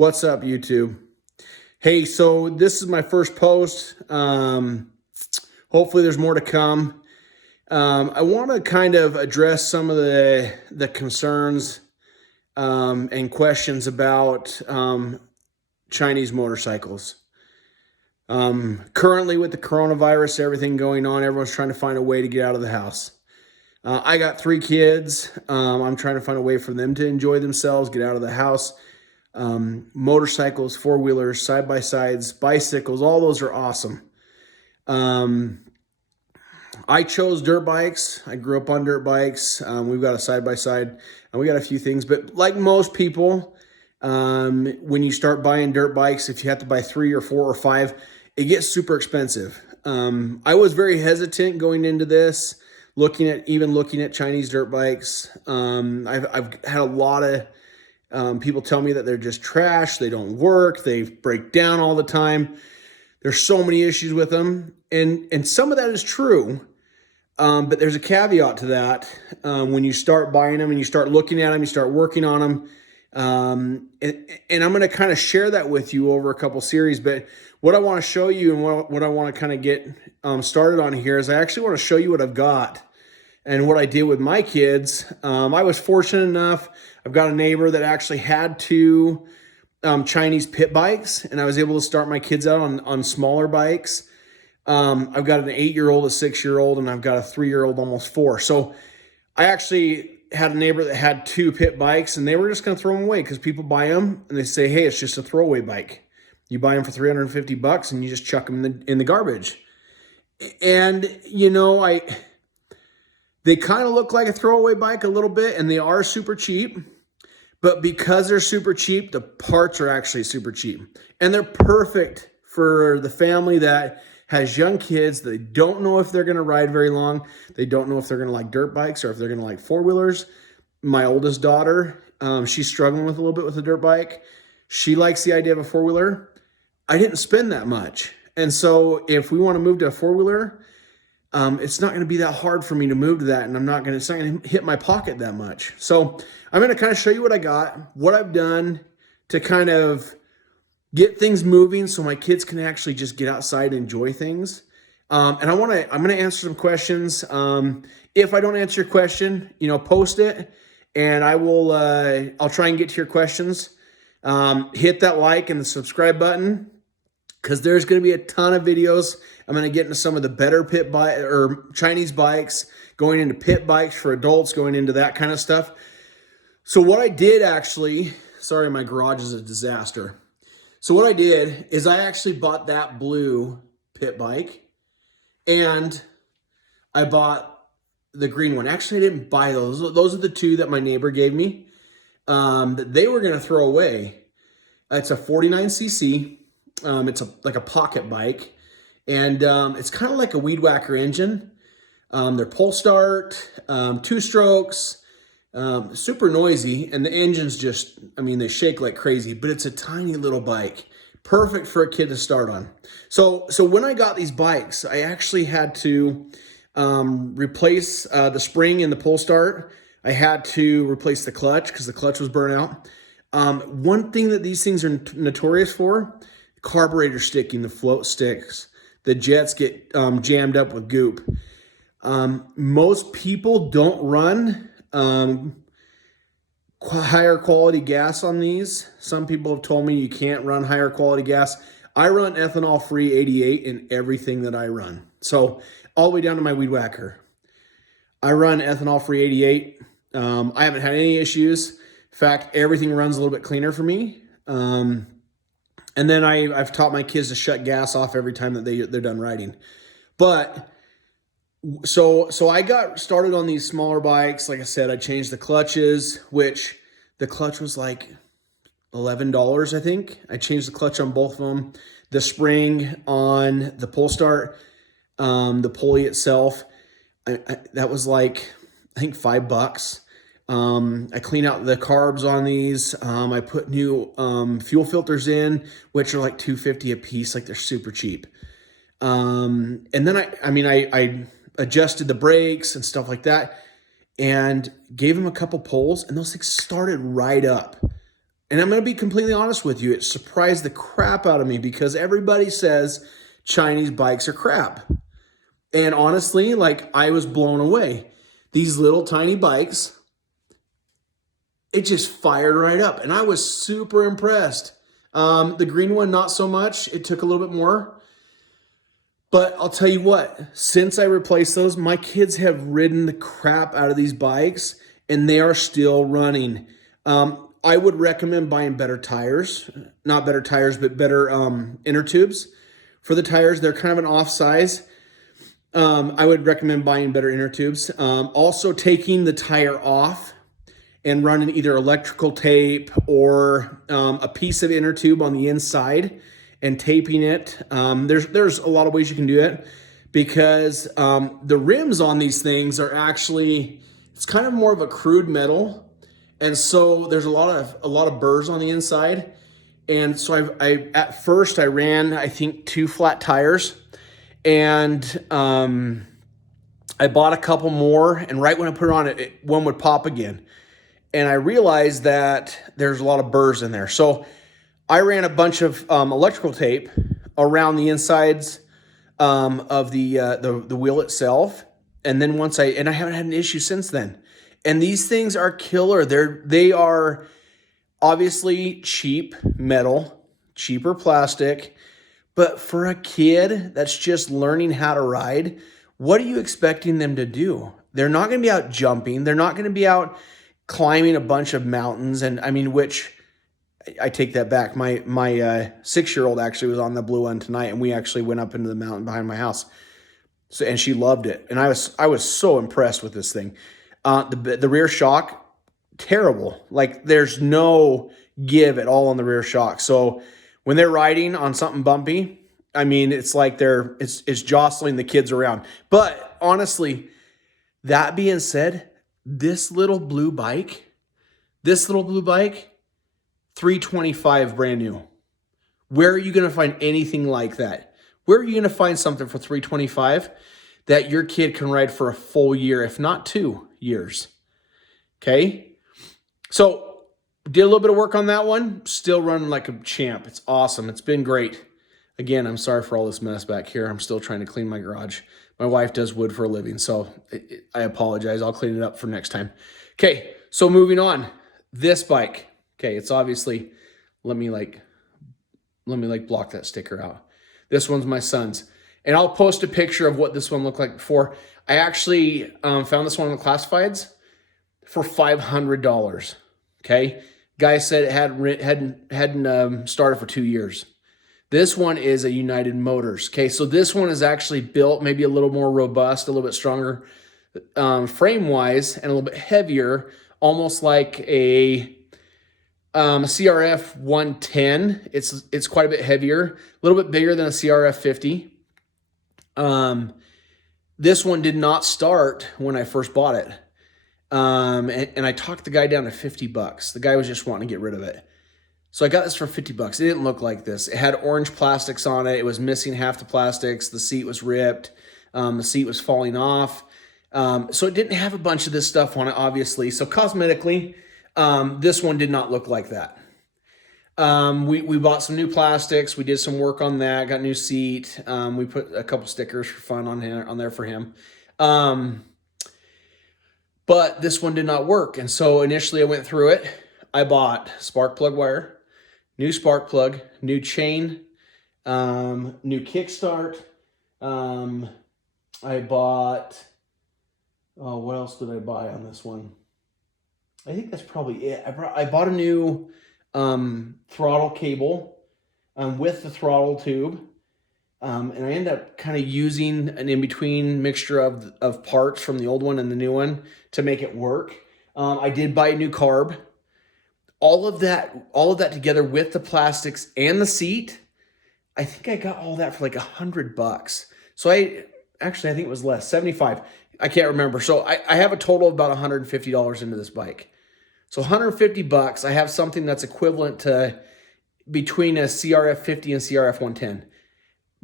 What's up, YouTube? Hey, so this is my first post. Hopefully there's more to come. I want to kind of address some of the concerns and questions about Chinese motorcycles. Currently with the coronavirus, everything going on, everyone's trying to find a way to get out of the house. I got 3 kids. I'm trying to find a way for them to enjoy themselves, get out of the house. Motorcycles, 4-wheelers, side-by-sides, bicycles, all those are awesome. I chose dirt bikes. I grew up on dirt bikes. We've got a side-by-side and we got a few things, but like most people, when you start buying dirt bikes, if you have to buy 3 or 4 or 5, it gets super expensive. I was very hesitant going into this, looking at Chinese dirt bikes. I've had a lot of people tell me that they're just trash, they don't work, they break down all the time. There's so many issues with them, and some of that is true, but there's a caveat to that. When you start buying them and you start looking at them, you start working on them, and I'm going to kind of share that with you over a couple series. But what I want to show you and what I want to kind of get started on here is I actually want to show you what I've got and what I did with my kids. I was fortunate enough. I've got a neighbor that actually had 2 Chinese pit bikes, and I was able to start my kids out on smaller bikes. I've got an 8-year-old, a 6-year-old, and I've got a 3-year-old, almost 4. So I actually had a neighbor that had 2 pit bikes, and they were just going to throw them away because people buy them and they say, hey, it's just a throwaway bike. You buy them for $350 and you just chuck them in the garbage. And, you know, they kind of look like a throwaway bike a little bit, and they are super cheap. But because they're super cheap, the parts are actually super cheap. And they're perfect for the family that has young kids. They don't know if they're going to ride very long. They don't know if they're going to like dirt bikes or if they're going to like 4-wheelers. My oldest daughter, she's struggling with a little bit with a dirt bike. She likes the idea of a 4-wheeler. I didn't spend that much. And so if we want to move to a 4-wheeler, it's not going to be that hard for me to move to that, and it's not going to hit my pocket that much. So I'm going to kind of show you what I got, what I've done to kind of get things moving so my kids can actually just get outside and enjoy things. And I'm going to answer some questions. If I don't answer your question, post it, and I'll try and get to your questions. Hit that like and the subscribe button, because there's going to be a ton of videos. I'm going to get into some of the better Chinese bikes, going into pit bikes for adults, going into that kind of stuff. So what I did actually, sorry, my garage is a disaster. So what I did is I actually bought that blue pit bike, and I bought the green one. Actually, I didn't buy those. Those are the 2 that my neighbor gave me that they were going to throw away. It's a 49cc. It's like a pocket bike, and it's kind of like a weed whacker engine. They're pull start, 2 strokes, super noisy, and the engines just, they shake like crazy, but it's a tiny little bike, perfect for a kid to start on. So when I got these bikes, I actually had to replace the spring in the pull start. I had to replace the clutch because the clutch was burnt out. One thing that these things are notorious for: carburetor sticking, the float sticks, the jets get jammed up with goop. Most people don't run higher quality gas on these. Some people have told me you can't run higher quality gas. I run ethanol free 88 in everything that I run. So all the way down to my weed whacker, I run ethanol free 88. I haven't had any issues. In fact, everything runs a little bit cleaner for me. And then I've taught my kids to shut gas off every time that they're done riding. But so I got started on these smaller bikes. Like I said, I changed the clutches, which the clutch was like $11, I think. I changed the clutch on both of them. The spring on the pull start, the pulley itself, that was like, I think $5. I clean out the carbs on these. I put new fuel filters in, which are like $2.50 a piece. Like, they're super cheap. And then I adjusted the brakes and stuff like that, and gave them a couple pulls, and those things started right up. And I'm going to be completely honest with you. It surprised the crap out of me because everybody says Chinese bikes are crap. And honestly, like, I was blown away. These little tiny bikes, it just fired right up. And I was super impressed. The green one, not so much. It took a little bit more. But I'll tell you what, since I replaced those, my kids have ridden the crap out of these bikes and they are still running. I would recommend buying better tires, not better tires, but better inner tubes for the tires. They're kind of an off size. I would recommend buying better inner tubes. Also taking the tire off and running either electrical tape or a piece of inner tube on the inside and taping it. There's a lot of ways you can do it because the rims on these things are actually, it's kind of more of a crude metal. And so there's a lot of burrs on the inside. And so I at first I ran, I think, 2 flat tires, and I bought a couple more, and right when I put it on, one would pop again. And I realized that there's a lot of burrs in there. So I ran a bunch of electrical tape around the insides of the wheel itself. And then I haven't had an issue since then. And these things are killer. They are obviously cheap metal, cheaper plastic. But for a kid that's just learning how to ride, what are you expecting them to do? They're not going to be out jumping. They're not going to be out climbing a bunch of mountains. And I mean, which I take that back. My 6-year-old actually was on the blue one tonight, and we actually went up into the mountain behind my house. So, and she loved it. And I was so impressed with this thing. The rear shock, terrible. Like, there's no give at all on the rear shock. So when they're riding on something bumpy, I mean, it's like it's jostling the kids around. But honestly, that being said, this little blue bike, $325 brand new. Where are you going to find anything like that? Where are you going to find something for $325 that your kid can ride for a full year, if not 2 years? Okay. So did a little bit of work on that one. Still running like a champ. It's awesome. It's been great. Again, I'm sorry for all this mess back here. I'm still trying to clean my garage. My wife does wood for a living, so I apologize. I'll clean it up for next time. Okay, so moving on. This bike. Okay, it's obviously, let me block that sticker out. This one's my son's. And I'll post a picture of what this one looked like before. I actually found this one on the classifieds for $500. Okay, guy said it hadn't started for 2 years. This one is a United Motors. Okay, so this one is actually built maybe a little more robust, a little bit stronger frame-wise, and a little bit heavier, almost like a CRF 110. It's quite a bit heavier, a little bit bigger than a CRF 50. This one did not start when I first bought it. And I talked the guy down to $50. The guy was just wanting to get rid of it. So I got this for $50. It didn't look like this. It had orange plastics on it. It was missing half the plastics. The seat was ripped. The seat was falling off. So it didn't have a bunch of this stuff on it, obviously. So cosmetically, this one did not look like that. We bought some new plastics. We did some work on that. Got a new seat. We put a couple stickers for fun on there for him. But this one did not work. And so initially I went through it. I bought spark plug wire, new spark plug, new chain, new kickstart. I bought, what else did I buy on this one? I think that's probably it. I bought a new throttle cable with the throttle tube. And I ended up kind of using an in-between mixture of parts from the old one and the new one to make it work. I did buy a new carb. All of that together with the plastics and the seat, I think I got all that for like $100. So I think it was less, 75. I can't remember. So I have a total of about $150 into this bike. So $150, I have something that's equivalent to between a CRF 50 and CRF 110.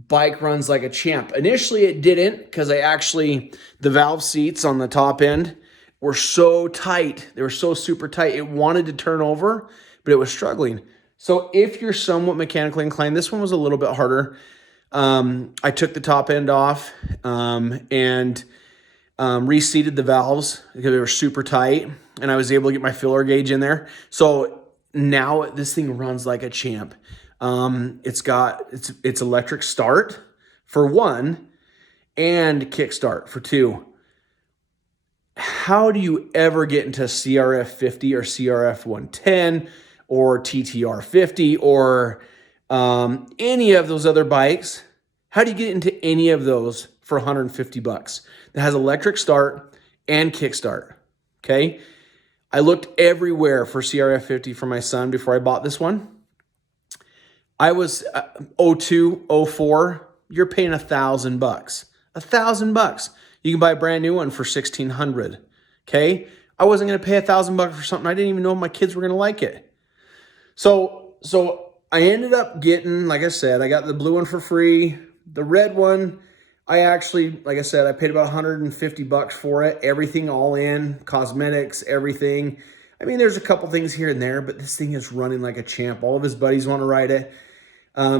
Bike runs like a champ. Initially it didn't, because the valve seats on the top end were so tight. They were so super tight. It wanted to turn over, but it was struggling. So if you're somewhat mechanically inclined, this one was a little bit harder. I took the top end off and reseated the valves because they were super tight, and I was able to get my filler gauge in there. So now this thing runs like a champ. It's electric start for one and kickstart for two. How do you ever get into CRF 50 or CRF 110 or TTR 50 or any of those other bikes? How do you get into any of those for $150 that has electric start and kickstart? Okay. I looked everywhere for CRF 50 for my son before I bought this one. I was 02, 04. You're paying $1,000. $1,000. You can buy a brand new one for $1,600. Okay. I wasn't going to pay $1,000 for something I didn't even know my kids were going to like it. So I ended up getting, like I said, I got the blue one for free. The red one, I actually, like I said, I paid about $150 for it. Everything all in, cosmetics, everything. I mean, there's a couple things here and there, but this thing is running like a champ. All of his buddies want to ride it.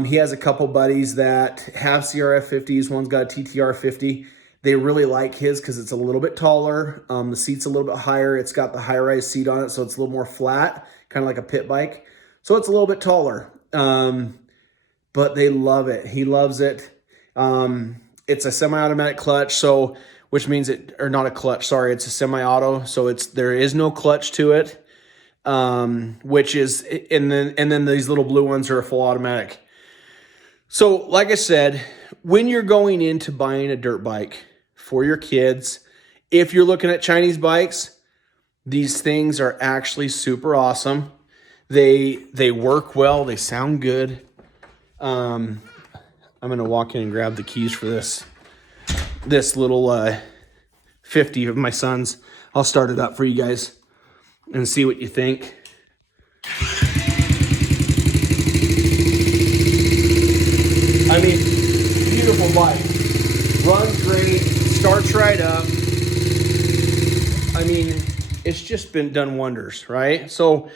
He has a couple buddies that have CRF 50s. One's got a TTR 50. They really like his because it's a little bit taller. The seat's a little bit higher. It's got the high-rise seat on it, so it's a little more flat, kind of like a pit bike. So it's a little bit taller, but they love it. He loves it. It's a semi-automatic clutch, so which means or not a clutch. Sorry, it's a semi-auto, so there is no clutch to it. Which is, and then these little blue ones are a full automatic. So, like I said, when you're going into buying a dirt bike for your kids, if you're looking at Chinese bikes, these things are actually super awesome. They work well. They sound good. I'm going to walk in and grab the keys for this little 50 of my son's. I'll start it up for you guys and see what you think. I mean, beautiful bike. Runs great. Starts right up. I mean, it's just been done wonders, right? So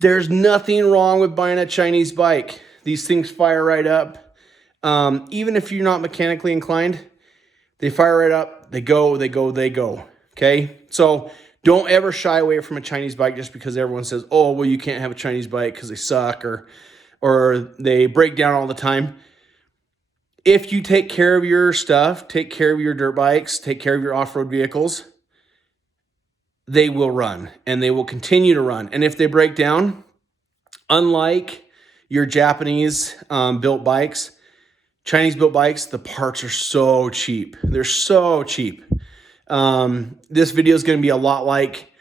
there's nothing wrong with buying a Chinese bike. These things fire right up. Even if you're not mechanically inclined, they fire right up. They go. Okay? So don't ever shy away from a Chinese bike just because everyone says, oh, well, you can't have a Chinese bike because they suck or they break down all the time. If you take care of your stuff, take care of your dirt bikes, take care of your off-road vehicles, they will run and they will continue to run. And if they break down, unlike your Japanese built bikes, Chinese built bikes, the parts are so cheap. They're so cheap. This video is going to be a lot like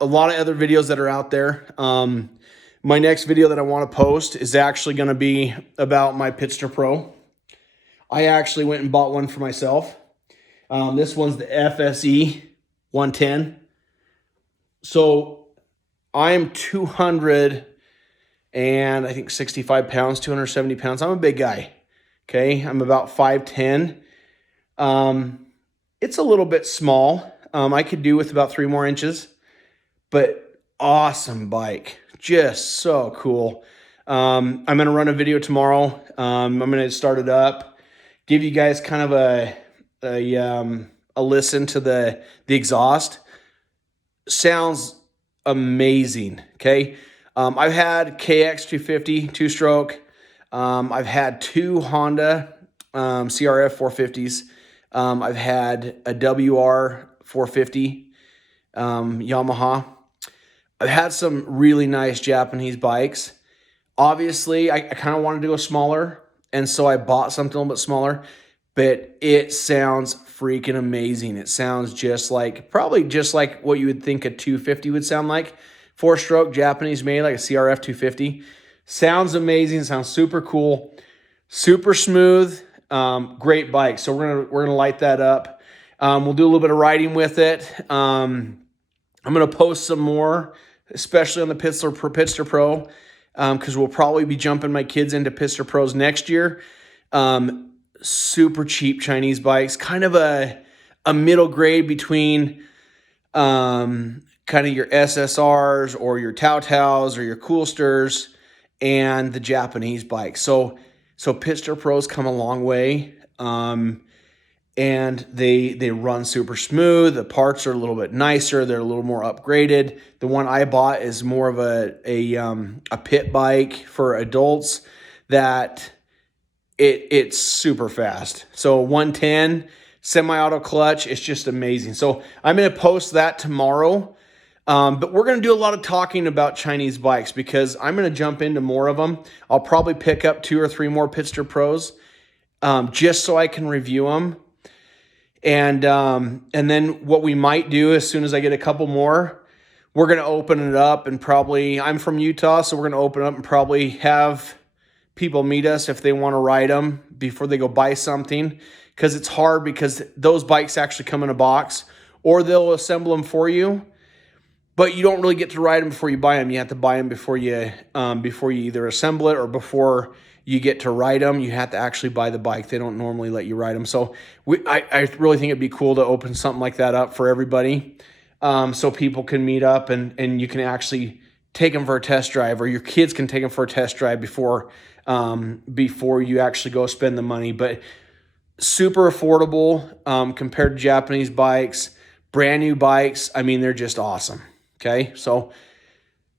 a lot of other videos that are out there. My next video that I want to post is actually going to be about my Pitster Pro. I actually went and bought one for myself. This one's the FSE 110. So I'm 200 and I think 65 pounds, 270 pounds. I'm a big guy. Okay. I'm about 5'10". It's a little bit small. I could do with about 3 more inches, but awesome bike. Just so cool. I'm going to run a video tomorrow. I'm going to start it up, give you guys kind of a listen to the exhaust. Sounds amazing. Okay. I've had KX250 2-stroke. I've had 2 Honda CRF 450s. I've had a WR 450 Yamaha. I've had some really nice Japanese bikes. Obviously, I kind of wanted to go smaller, and so I bought something a little bit smaller, but it sounds freaking amazing. It sounds probably just like what you would think a 250 would sound like. 4-stroke, Japanese made, like a CRF 250. Sounds amazing. Sounds super cool. Super smooth. Great bike. So we're gonna light that up. We'll do a little bit of riding with it. I'm gonna post some more, especially on the Pitster Pro, because we'll probably be jumping my kids into Pitster Pros next year. Super cheap Chinese bikes, kind of a middle grade between kind of your SSRs or your Tao Taos or your Coolsters and the Japanese bikes. So Pitster Pros come a long way. And they run super smooth. The parts are a little bit nicer. They're a little more upgraded. The one I bought is more of a pit bike for adults that it's super fast. So 110 semi-auto clutch. It's just amazing. So I'm going to post that tomorrow. But we're going to do a lot of talking about Chinese bikes because I'm going to jump into more of them. I'll probably pick up 2 or 3 more Pitster Pros just so I can review them. And then what we might do as soon as I get a couple more, we're going to open it up and probably, I'm from Utah, so we're going to open it up and probably have people meet us if they want to ride them before they go buy something. Because it's hard because those bikes actually come in a box or they'll assemble them for you. But you don't really get to ride them before you buy them. You have to buy them before you either assemble it or before you get to ride them. You have to actually buy the bike. They don't normally let you ride them. So I really think it'd be cool to open something like that up for everybody, so people can meet up and you can actually take them for a test drive, or your kids can take them for a test drive before you actually go spend the money. But super affordable compared to Japanese bikes, brand new bikes. I mean, they're just awesome. Okay, so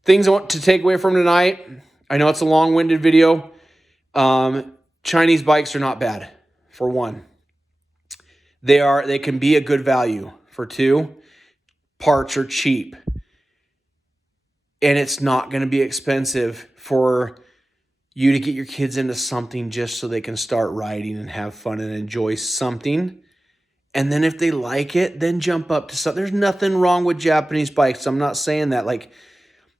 things I want to take away from tonight. I know it's a long-winded video. Chinese bikes are not bad. For one, they can be a good value. For two, parts are cheap, and it's not going to be expensive for you to get your kids into something just so they can start riding and have fun and enjoy something. And then if they like it, then jump up to something. There's nothing wrong with Japanese bikes. I'm not saying that like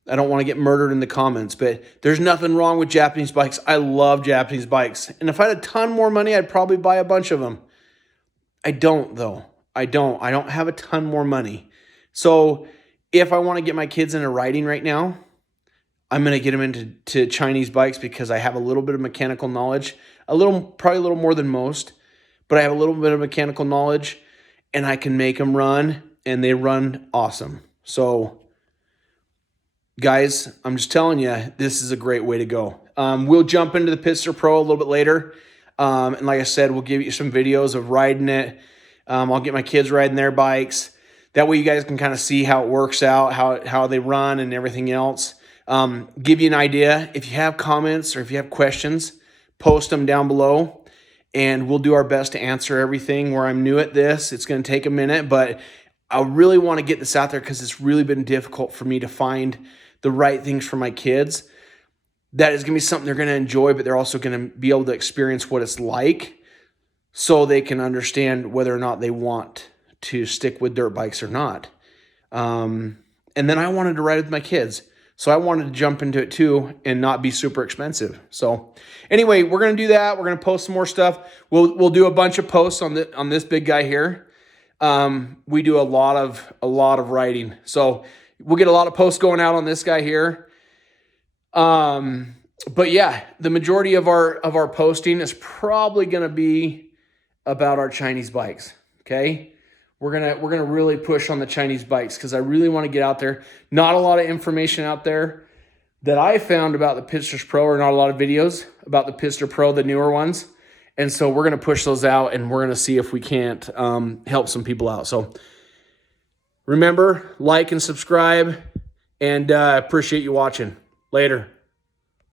I don't want to get murdered in the comments, but there's nothing wrong with Japanese bikes. I love Japanese bikes. And if I had a ton more money, I'd probably buy a bunch of them. I don't, though. I don't have a ton more money. So if I want to get my kids into riding right now, I'm going to get them into Chinese bikes because I have a little bit of mechanical knowledge, probably a little more than most, but I have a little bit of mechanical knowledge and I can make them run, and they run awesome. So guys, I'm just telling you, this is a great way to go. We'll jump into the Pitster Pro a little bit later. And like I said, we'll give you some videos of riding it. I'll get my kids riding their bikes. That way you guys can kind of see how it works out, how they run and everything else. Give you an idea. If you have comments or if you have questions, post them down below. And we'll do our best to answer everything. Where I'm new at this, it's going to take a minute. But I really want to get this out there because it's really been difficult for me to find the right things for my kids. That is going to be something they're going to enjoy, but they're also going to be able to experience what it's like so they can understand whether or not they want to stick with dirt bikes or not. And then I wanted to ride with my kids. So I wanted to jump into it too and not be super expensive. So anyway, we're going to do that. We're going to post some more stuff. We'll do a bunch of posts on this big guy here. We do a lot of riding. So we'll get a lot of posts going out on this guy here. But yeah, the majority of our posting is probably going to be about our Chinese bikes. Okay. We're going to really push on the Chinese bikes because I really want to get out there. Not a lot of information out there that I found about the Pitster Pro, or not a lot of videos about the Pitster Pro, the newer ones. And so we're going to push those out and we're going to see if we can't, help some people out. So remember, like and subscribe, and appreciate you watching. Later.